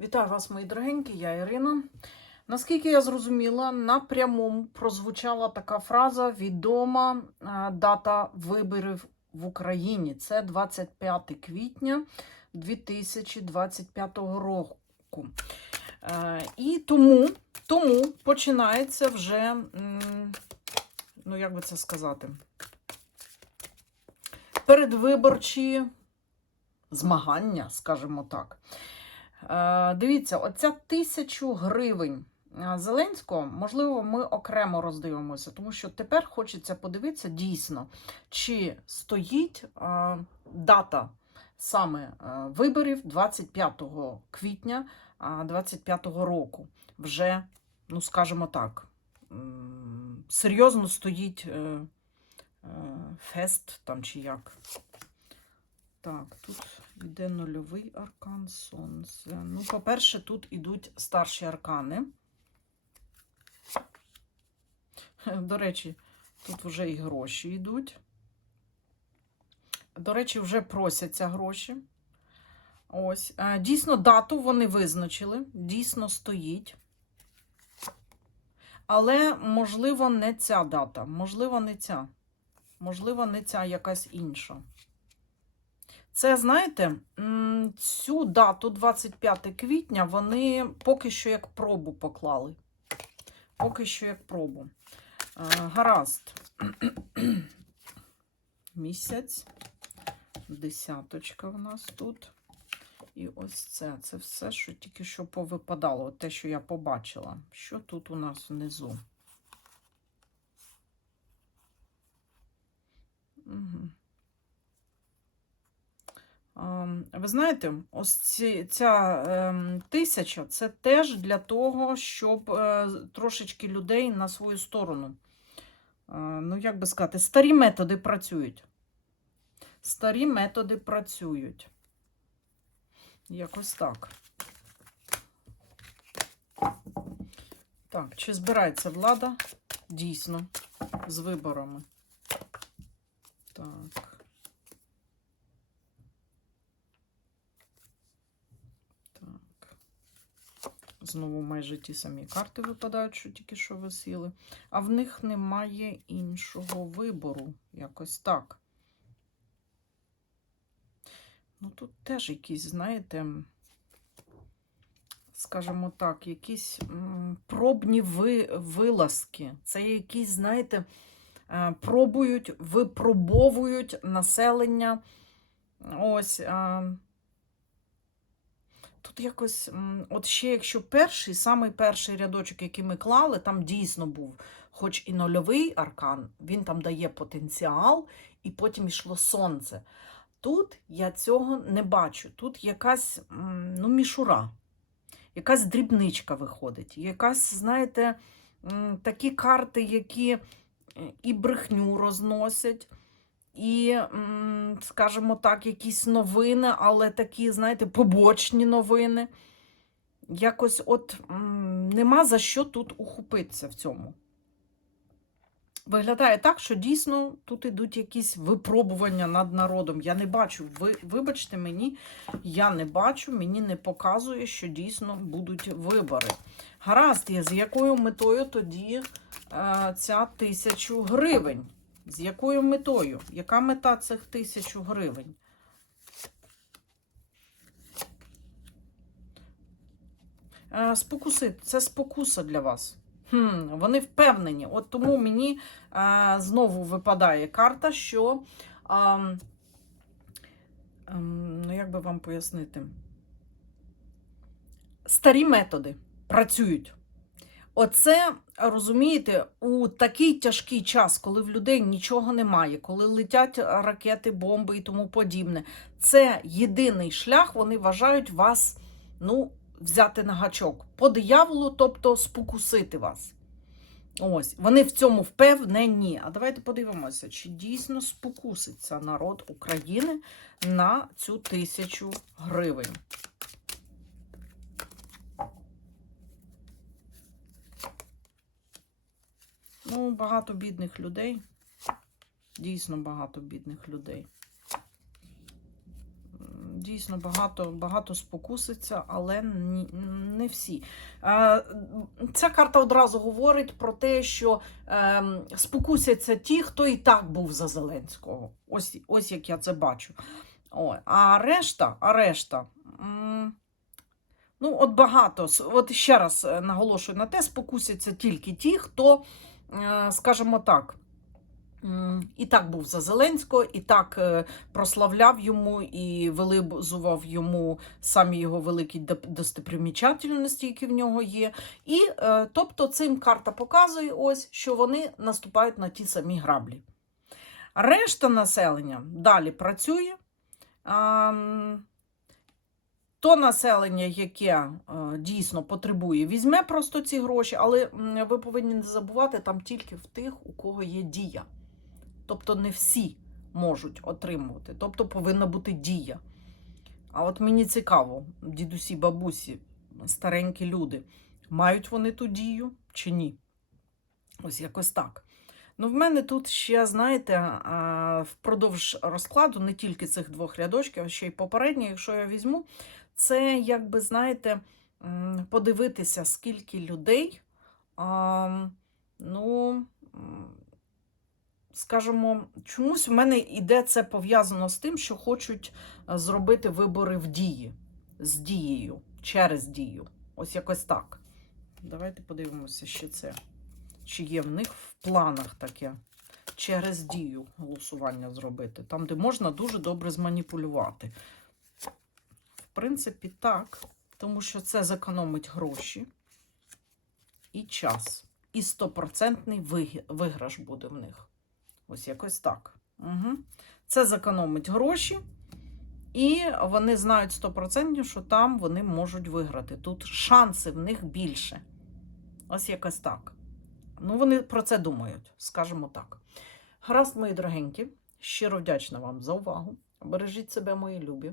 Вітаю вас, мої дорогенькі, я Ірина. Наскільки я зрозуміла, на прямому прозвучала така фраза відома е, дата виборів в Україні. Це 25 квітня 2025 року. Е, І тому, тому починається вже, ну як би це сказати, передвиборчі змагання, скажімо так. Е, Дивіться, оця тисячу гривень е, Зеленського, можливо, ми окремо роздивимося, тому що тепер хочеться подивитися дійсно, чи стоїть е, дата саме виборів 25 квітня 2025 року. Вже, ну скажімо так, серйозно стоїть фест там чи як. Так, тут йде нульовий аркан сонце. Ну, по-перше, тут ідуть старші аркани. До речі, тут вже і гроші йдуть. До речі, вже просяться гроші. Ось. Е, Дійсно, дату вони визначили. Дійсно стоїть. Але, можливо, не ця дата. Можливо, не ця. Можливо, не ця якась інша. Це, знаєте, цю дату 25 квітня вони поки що як пробу поклали. Поки що як пробу. Гаразд. Місяць. Десяточка в нас тут. І ось це. Це все, що тільки що повипадало. От те, що я побачила. Що тут у нас внизу? Угу. Ем, Ви знаєте, ось ці, ця ем, тисяча це теж для того, щоб е, трошечки людей на свою сторону. Е, ну, як би сказати, старі методи працюють. Старі методи працюють. Якось так. Так, чи збирається влада дійсно з виборами? Так. Так. Знову майже ті самі карти випадають, що тільки що висіли. А в них немає іншого вибору. Якось так. Ну, тут теж якісь, знаєте, скажімо так, якісь пробні ви, вилазки. Це якісь, знаєте, е, пробують, випробовують населення. Ось. Якось, от ще якщо перший, самий перший рядочок, який ми клали, там дійсно був, хоч і нульовий аркан, він там дає потенціал, і потім йшло сонце. Тут я цього не бачу. Тут якась ну, мішура, якась дрібничка виходить, якась, знаєте, такі карти, які е, і брехню розносять, і, скажімо так, якісь новини, але такі, знаєте, побочні новини. Якось от нема за що тут ухопитися в цьому. Виглядає так, що дійсно тут ідуть якісь випробування над народом. Я не бачу, ви, вибачте мені, я не бачу, мені не показує, що дійсно будуть вибори. Гаразд, з якою метою тоді е, ця тисячу гривень? З якою метою? Яка мета цих тисячу гривень? Е, спокуси, це спокуса для вас. Хм, вони впевнені. От тому мені е, знову випадає карта, що, е, е, ну як би вам пояснити, старі методи працюють. Оце, розумієте, у такий тяжкий час, коли в людей нічого немає, коли летять ракети, бомби і тому подібне, це єдиний шлях, вони вважають вас, ну, взяти на гачок. По дияволу, тобто спокусити вас. Ось, вони в цьому впевнені. А давайте подивимося, чи дійсно спокуситься народ України на цю тисячу гривень. Ну, багато бідних людей. Дійсно багато бідних людей. Дійсно багато, багато спокуситься, але не всі. Е, Ця карта одразу говорить про те, що е, спокусяться ті, хто і так був за Зеленського. Ось, ось як я це бачу. О, а решта, а решта. Ну, от багато. От ще раз е, наголошую на те, спокусяться тільки ті, хто, скажімо так, і так був за Зеленського, і так е, прославляв йому і вилизував йому самі його великі достопримічательності, які в нього є. І е, тобто цим карта показує ось, що вони наступають на ті самі граблі. Решта населення далі працює. То населення, яке е, дійсно потребує, візьме просто ці гроші, але ви повинні не забувати там тільки в тих, у кого є дія. Тобто не всі можуть отримувати. Тобто повинна бути дія. А от мені цікаво, дідусі, бабусі, старенькі люди, мають вони ту дію чи ні? Ось якось так. Ну, в мене тут ще, знаєте, впродовж розкладу не тільки цих двох рядочків, а ще й попередній, якщо я візьму, це, якби, знаєте, подивитися, скільки людей, ну, скажімо, чомусь в мене іде це пов'язано з тим, що хочуть зробити вибори в дії, з дією, через дію. Ось якось так. Давайте подивимося ще це. Чи є в них в планах таке через дію голосування зробити, там, де можна дуже добре зманіпулювати. Принципі, так, тому що це зекономить гроші і час. І стопроцентний виг- виграш буде в них. Ось якось так. Угу. Це зекономить гроші, і вони знають 100%, що там вони можуть виграти. Тут шанси в них більше. Ось якось так. Ну, вони про це думають, скажімо так. Гаразд, мої дорогенькі, щиро вдячна вам за увагу. Бережіть себе, мої любі,